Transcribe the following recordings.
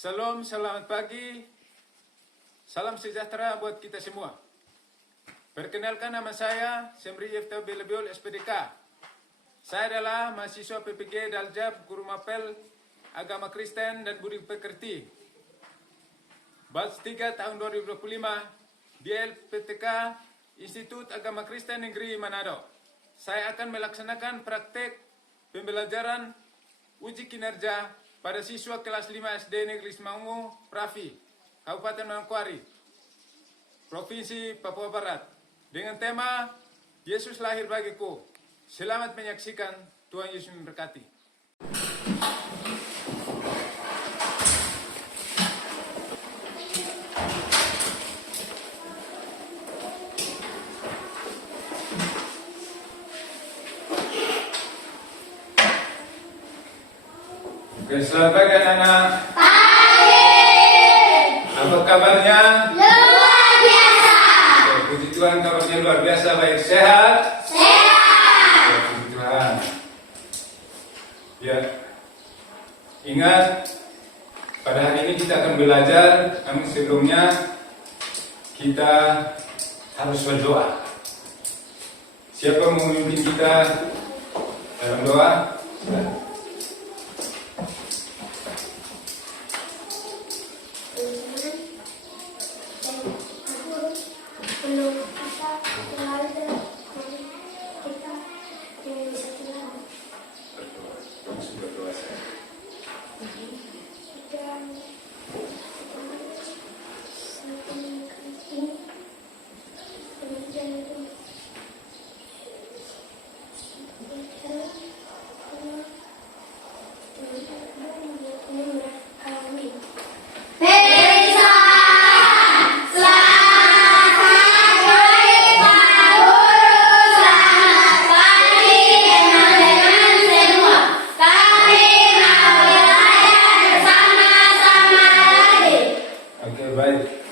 Shalom, selamat pagi. Salam sejahtera buat kita semua. Perkenalkan, nama saya Semri Yefta Belebiol SPDK. Saya adalah mahasiswa PPG Daljab Guru Mapel Agama Kristen dan Budi Pekerti. Batch 3 tahun 2025 di LPTK Institut Agama Kristen Negeri Manado. Saya akan melaksanakan praktek pembelajaran uji kinerja pada siswa kelas 5 SD Negeri Semangu, Prafi, Kabupaten Manokwari, Provinsi Papua Barat, dengan tema Yesus lahir bagiku. Selamat menyaksikan, Tuhan Yesus memberkati. Oke, selamat pagi anak-anak. Pagi. Apa kabarnya? Luar biasa. Oke, puji Tuhan, kabarnya luar biasa, baik, sehat? Sehat. Oke, puji Tuhan. Ya, ingat, pada hari ini kita akan belajar, namun sebelumnya kita harus berdoa. Siapa mau memimpin kita dalam doa?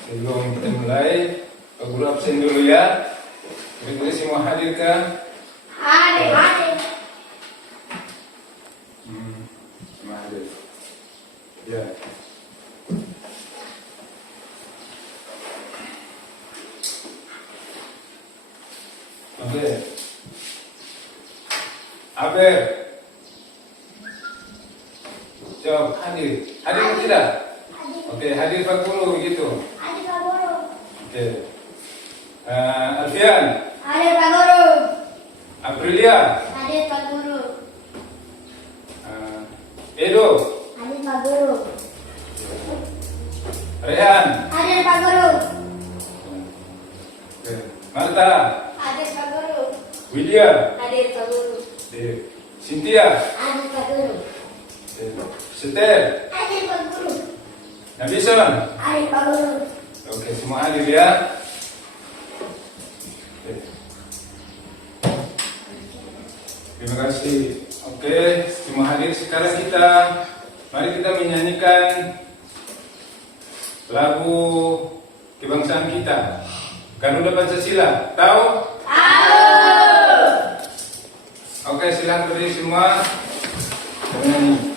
Sebelum kita mulai, Pak Guru absen dulu ya. Kita semua hadir kan? Hadir. Semua hadir. Ya. Oke. Aber. Jawab hadir. Hadir atau tidak? Oke, hadir Pak Guru begitu. Oke. Alfian. Hadir Pak Guru. Aprilia. Hadir Pak Guru. Edo. Hadir Pak Guru. Rehan. Hadir Pak Guru. Oke. Marta. Hadir Pak Guru. William. Hadir Pak Guru. Oke. Cynthia. Hadir Pak Guru. Oke. Setel. Hadir Pak Guru. Nabison. Hadir Pak Guru. Oke, semua hadir ya. Oke. Terima kasih. Oke, semua hadir. Sekarang mari kita menyanyikan lagu kebangsaan kita, Garuda Pancasila. Tahu? Tahu. Oke, silakan berdiri semua. Menyanyi.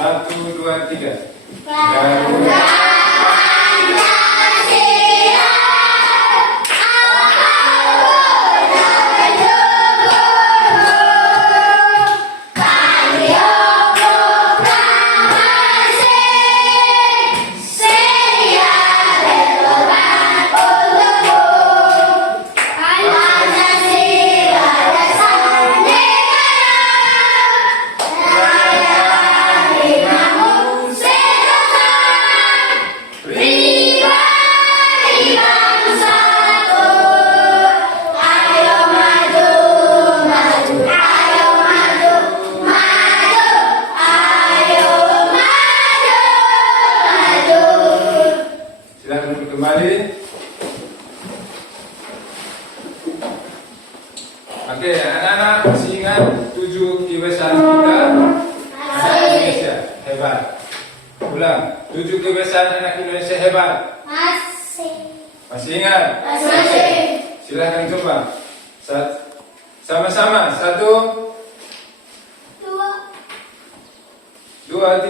1, 2, 3. Garuda Pancasila, kembali. Oke, anak-anak masih ingat 7 kebiasaan kita anak Indonesia hebat. Ulang, 7 kebiasaan anak Indonesia hebat. Masih ingat? Masih. Silahkan coba. Sama-sama. 1, 2, 3.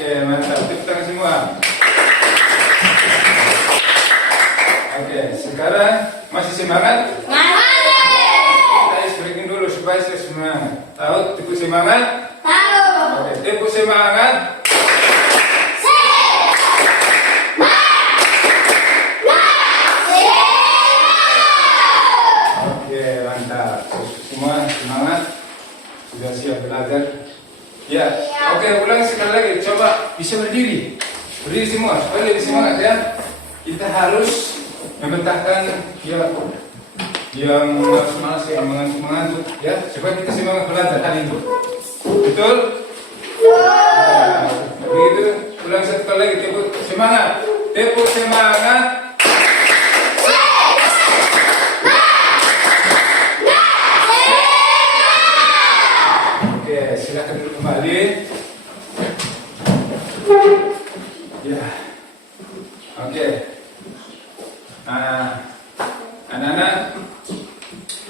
Oke, mantap. Tepuk tangan semua. Oke, sekarang masih semangat? Kita breaking dulu supaya saya semangat. Tahu tipu semangat? Oke, tipu semangat. Oke, mantap. Semua semangat. Sudah siap belajar? Ya. Oke, ulang sekali lagi. Coba bisa berdiri. Berdiri semua supaya lebih semangat ya. Kita harus membentangkan yang malas-malas, yang mengantuk-mengantuk ya, supaya kita semangat belajar hari ini. Betul? Nah, begitu. Ulang satu kali lagi. Tepuk semangat. Tepuk semangat. Oke, silakan duduk kembali. Ya. Oke. Nah, anak-anak,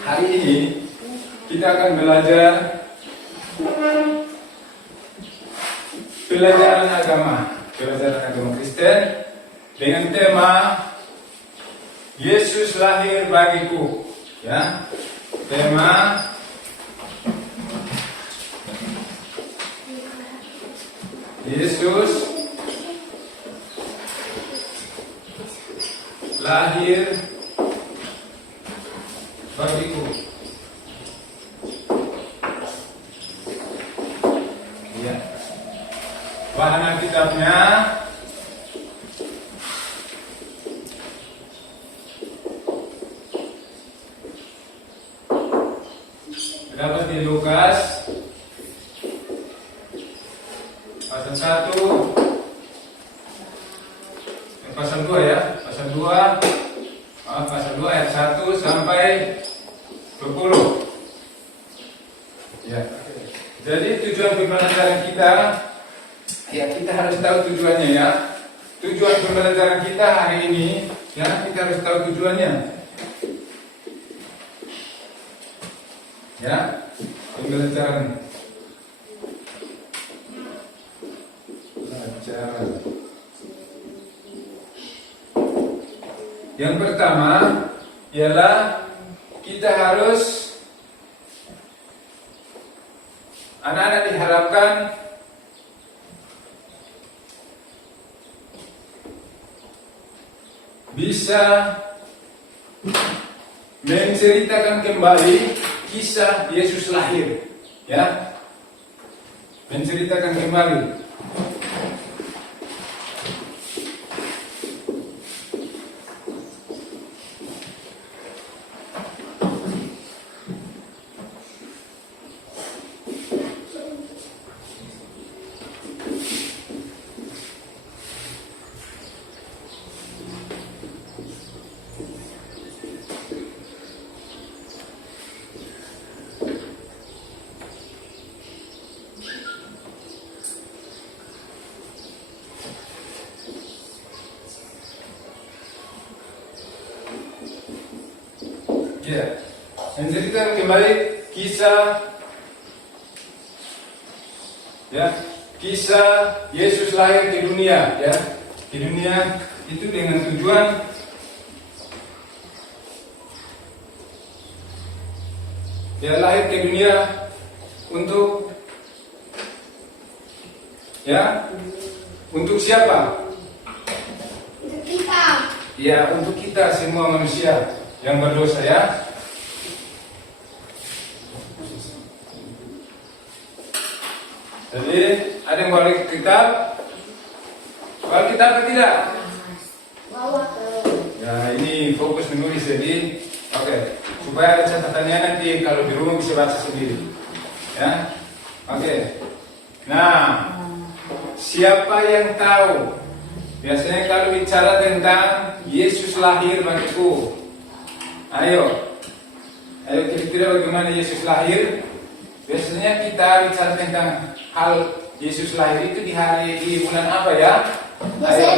hari ini kita akan belajar pelajaran agama Kristen dengan tema Yesus lahir bagiku. Ya, tema Yesus lahir bagiku. Ya. Bahan kitabnya dapat di Lukas pasal 1 pasal 2 ya, pasal 2 ayat 1 sampai 20. Ya. Jadi tujuan pembelajaran kita, ya kita harus tahu tujuannya ya. Tujuan pembelajaran kita hari ini, ya kita harus tahu tujuannya. Ya, pembelajaran. Yang pertama ialah kita harus, anak-anak diharapkan bisa menceritakan kembali kisah Yesus lahir, ya, menceritakan kembali. Ya, menceritakan kembali kisah, ya, kisah Yesus lahir ke dunia, ya, di dunia itu dengan tujuan dia lahir ke dunia untuk, ya, untuk siapa? Untuk kita. Ya, untuk kita semua manusia yang berdosa ya. Jadi ada yang balik kitab? Balik kitab atau tidak? Bawa ke. Ya ini fokus menulis jadi oke. Supaya ada catatannya nanti kalau di rumah bisa baca sendiri. Ya, oke. Nah, siapa yang tahu? Biasanya kalau bicara tentang Yesus lahir bagiku, ayo kira-kira bagaimana Yesus lahir? Biasanya kita bicara tentang hal Yesus lahir itu di bulan apa ya? Ayo.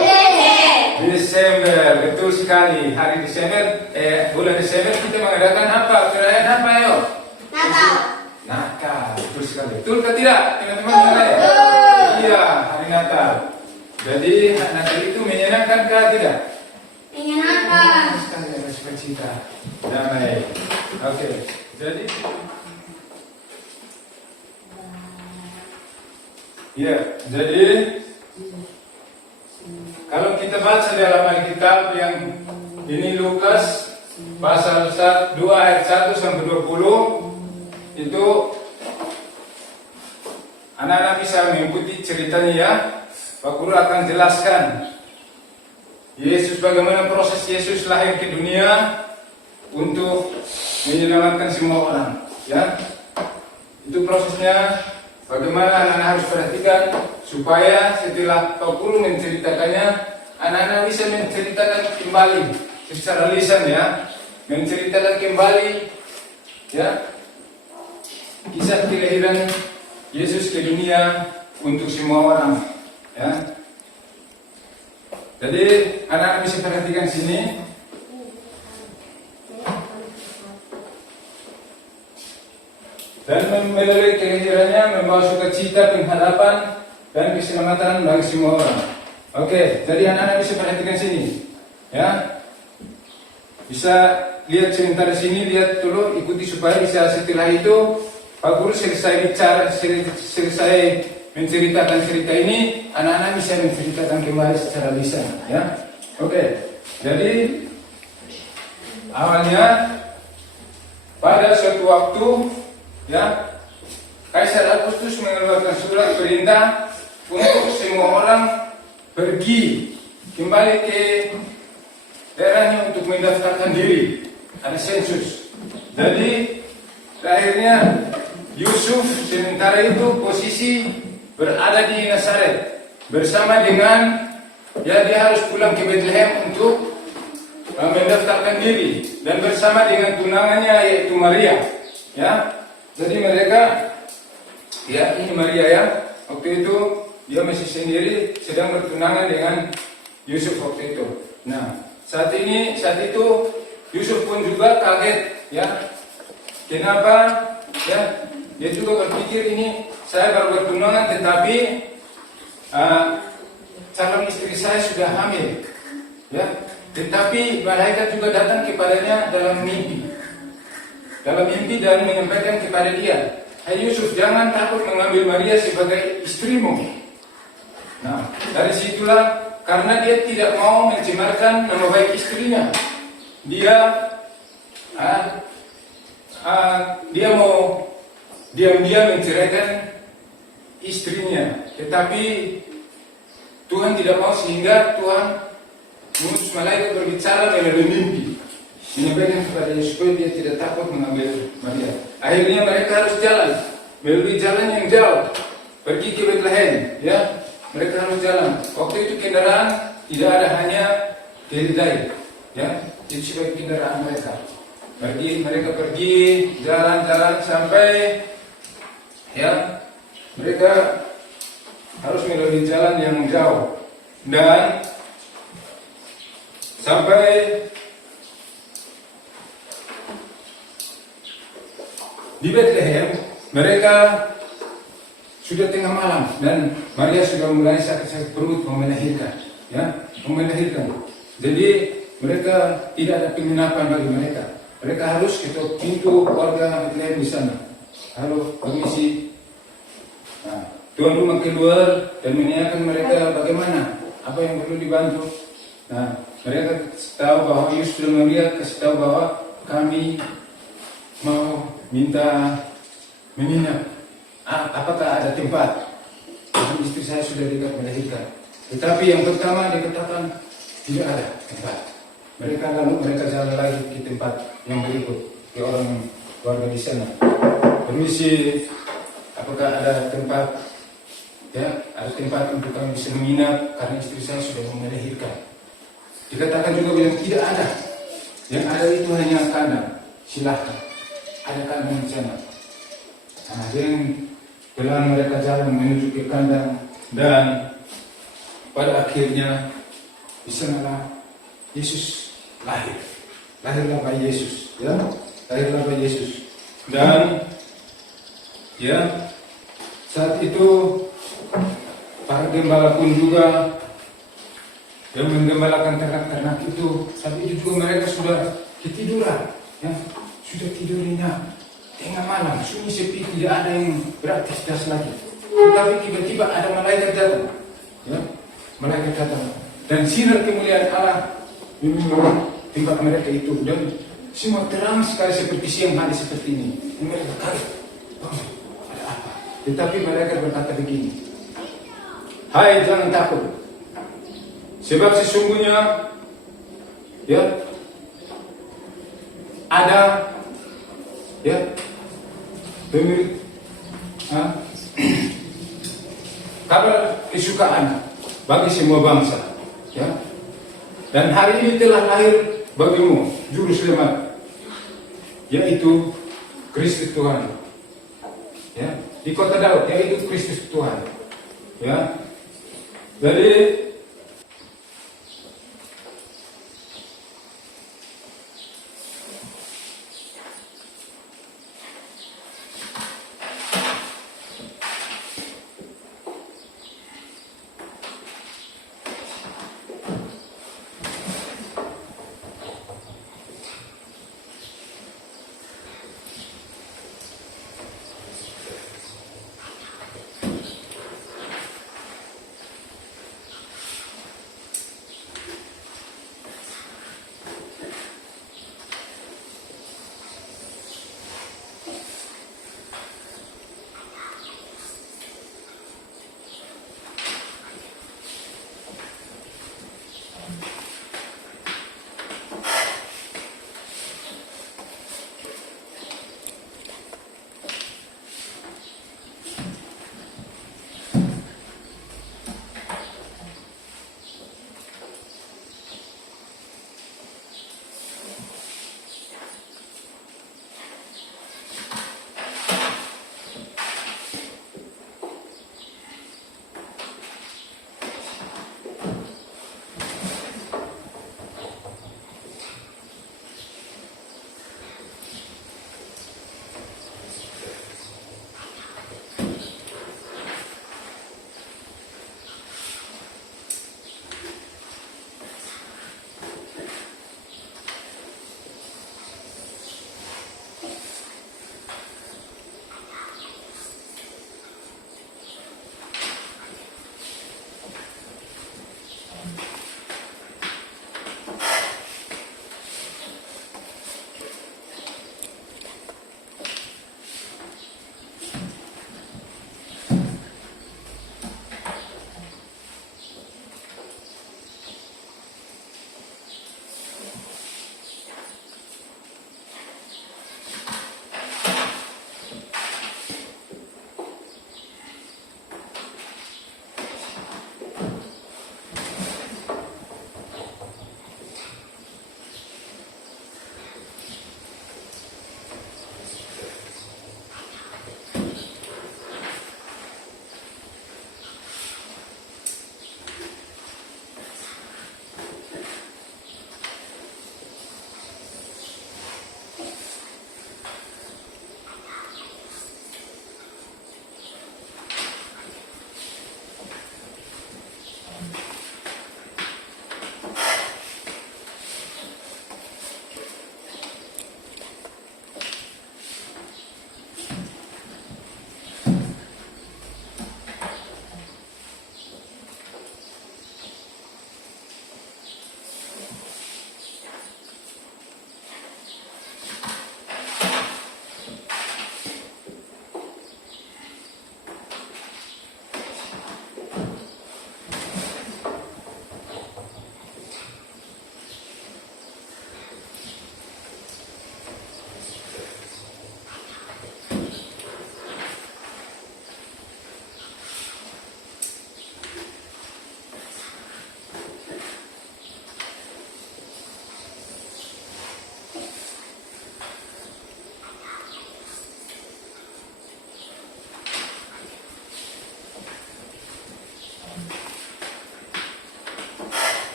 Desember, betul sekali. Hari Desember, bulan Desember kita mengadakan apa? Perayaan apa ayo? Natal. Natal, betul sekali. Betul atau tidak, teman-teman? Iya, hari Natal. Jadi hari Natal itu menyenangkan kah tidak? Menyenangkan. Sekali ada sukacita, damai. Oke, jadi ya, jadi kalau kita baca dalam Alkitab yang ini Lukas pasal 2 ayat 1 sampai 20 itu anak-anak bisa mengikuti ceritanya ya. Pak Guru akan jelaskan Yesus, bagaimana proses Yesus lahir ke dunia untuk menyelamatkan semua orang, ya. Itu prosesnya, bagaimana anak-anak harus perhatikan supaya setelah Pak Guru menceritakannya, anak-anak bisa menceritakan kembali secara lisan ya, menceritakan kembali ya kisah kelahiran Yesus ke dunia untuk semua orang, ya. Jadi anak-anak bisa perhatikan sini. Dan melalui kelahirannya membawa sukacita, pengharapan, dan keselamatan bagi semua orang. Oke, jadi anak-anak bisa perhatikan sini, ya. Bisa lihat sebentar di sini, lihat dulu, ikuti supaya bisa setelah itu Pak Guru selesai bicara, selesai menceritakan cerita ini, anak-anak bisa menceritakan kembali secara lisan, ya. Oke, jadi awalnya pada suatu waktu, ya, Kaisar Agustus mengeluarkan surat perintah untuk semua orang pergi kembali ke daerahnya untuk mendaftarkan diri, ada sensus. Jadi akhirnya Yusuf sementara itu posisi berada di Nazaret bersama dengan, ya, dia harus pulang ke Bethlehem untuk mendaftarkan diri dan bersama dengan tunangannya yaitu Maria, ya. Jadi mereka, ya, ini Maria ya, waktu itu dia masih sendiri sedang bertunangan dengan Yusuf waktu itu. Nah, saat itu Yusuf pun juga kaget, ya. Kenapa? Ya, dia juga berpikir ini saya baru bertunangan tetapi calon istri saya sudah hamil, ya. Tetapi malaikat juga datang kepadanya dalam mimpi dan menyampaikan kepada dia, "Hai Yusuf, jangan takut mengambil Maria sebagai istrimu." Nah, dari situlah, karena dia tidak mau mencemarkan nama baik istrinya, dia mau diam-diam menceraikan istrinya. Tetapi Tuhan tidak mau, sehingga Tuhan mengutus malaikat berbicara melalui mimpi, menyampaikan kepada Yesus supaya dia tidak takut mengambil Maria. Akhirnya mereka harus jalan melalui jalan yang jauh, pergi ke Bethlehem, ya. Mereka harus jalan. Waktu itu kendaraan tidak ada, hanya keledai, ya. Itu sebagai kendaraan mereka. Mereka pergi jalan-jalan sampai, ya, mereka harus melalui jalan yang jauh dan sampai di Bethlehem. Mereka sudah tengah malam dan Maria sudah mulai sakit-sakit perut, mau melahirkan, ya, mau melahirkan. Jadi mereka tidak ada penginapan bagi mereka. Mereka harus ke pintu warga Bethlehem di sana. Halo, permisi. Nah, tuan rumah keluar dan menanyakan mereka bagaimana, apa yang perlu dibantu. Nah, mereka tahu bahwa Yusuf dan Maria kasih tahu bahwa kami mau minta menginap. Apakah ada tempat? Karena istri saya sudah dekat melahirkan. Tetapi yang pertama dikatakan tidak ada tempat. Mereka jalan lagi ke tempat yang berikut, ke orang warga di sana. Permisi, apakah ada tempat? Ya, ada tempat untuk kami bisa menginap karena istri saya sudah mau melahirkan. Dikatakan juga bilang tidak ada. Yang ada itu hanya kandang. Silahkan, ada kandang di sana. Nah, dengan pelan mereka jalan menuju ke kandang dan pada akhirnya di sanalah Yesus lahir. Lahirlah bayi Yesus, ya. Lahirlah bayi Yesus. Dan, ya, saat itu para gembala pun juga yang menggembalakan ternak-ternak itu, tapi itu juga mereka sudah ketiduran, ya, sudah tidur nyenyak. Tengah malam, sunyi sepi, tidak ada yang beraktivitas lagi. Tetapi tiba-tiba ada malaikat datang, ya, malaikat datang, dan sinar kemuliaan Allah memenuhi tempat mereka itu, dan semua terang sekali seperti siang hari seperti ini. Dan mereka kaget, oh, ada apa? Tetapi malaikat berkata begini, hai, jangan takut, sebab sesungguhnya, ya, ada, ya, pemilik kabar kesukaan bagi semua bangsa, ya. Dan hari ini telah lahir bagimu juru selamat, yaitu Kristus Tuhan, ya, di kota Daud, yaitu Kristus Tuhan, ya. Jadi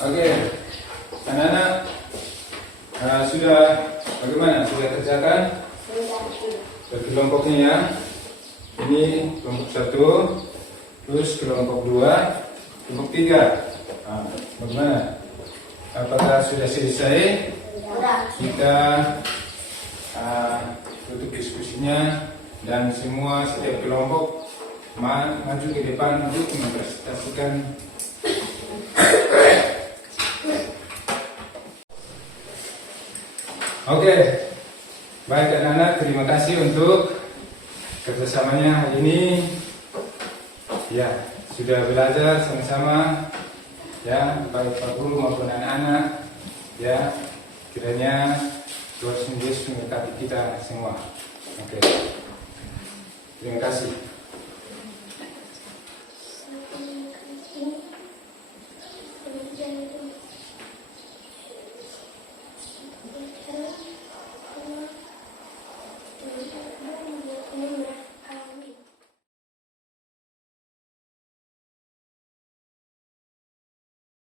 Oke, anak-anak sudah bagaimana? Sudah kerjakan kelompoknya ya. Ini kelompok 1, terus kelompok 2, kelompok 3. Bagaimana? Apakah sudah selesai? Kita tutup diskusinya dan semua setiap kelompok maju ke depan untuk mempresentasikan. Oke, baik anak-anak, terima kasih untuk kerjasamanya hari ini. Ya, sudah belajar sama-sama, ya, baik Pak Guru maupun anak-anak. Ya, kiranya Tuhan Yesus memberkati kita semua. Oke, terima kasih.